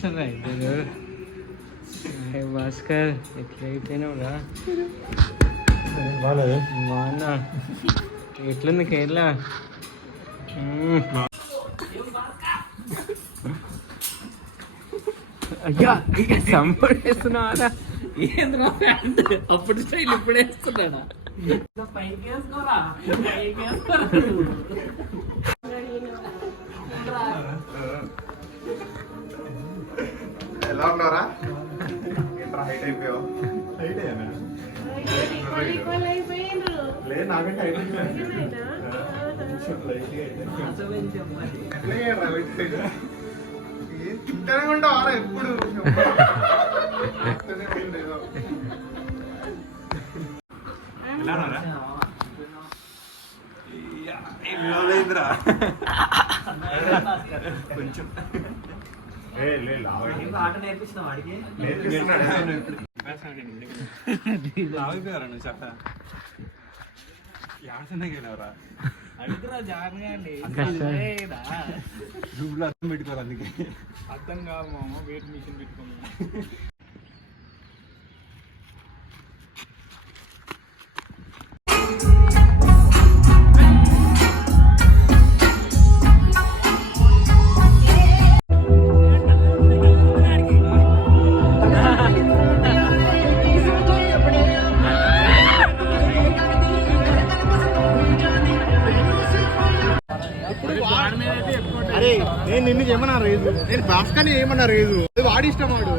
చేస్తారా ఇద్దరు? భాస్కర్ ఎట్లా అయిపోయినావురా? బాగున్నా. ఎట్లుంది కేరళ? అయ్యా సంపడేస్తున్నారా? ఏంద్రా ప్యాంట్ అప్పుడు స్టైల్ ఇప్పుడు వేస్తున్నాడా? ఎలా ఉన్నారా? హైట్ అయిపోయావు. లేదు నాకంటే హైట్ తింటానే ఉంటావారా ఎప్పుడు? కొంచెం ఆట నేర్పిస్తున్నా వాడికి. లావిపోయారా నువ్వు చెప్ప? ఆడుతున్నారా అడుగురా జాగ్రత్తగా అండి. జూబ్లో అర్థం పెట్టుకోరు, అందుకే అర్థం కాదు మామ. వెయిట్ మిషన్ పెట్టుకున్నా. అరే నేను నిన్ను చేయమన్నా రేజు, నేను భాస్కర్ని ఏమన్నా రేజు, వాడి ఇష్టం వాడు.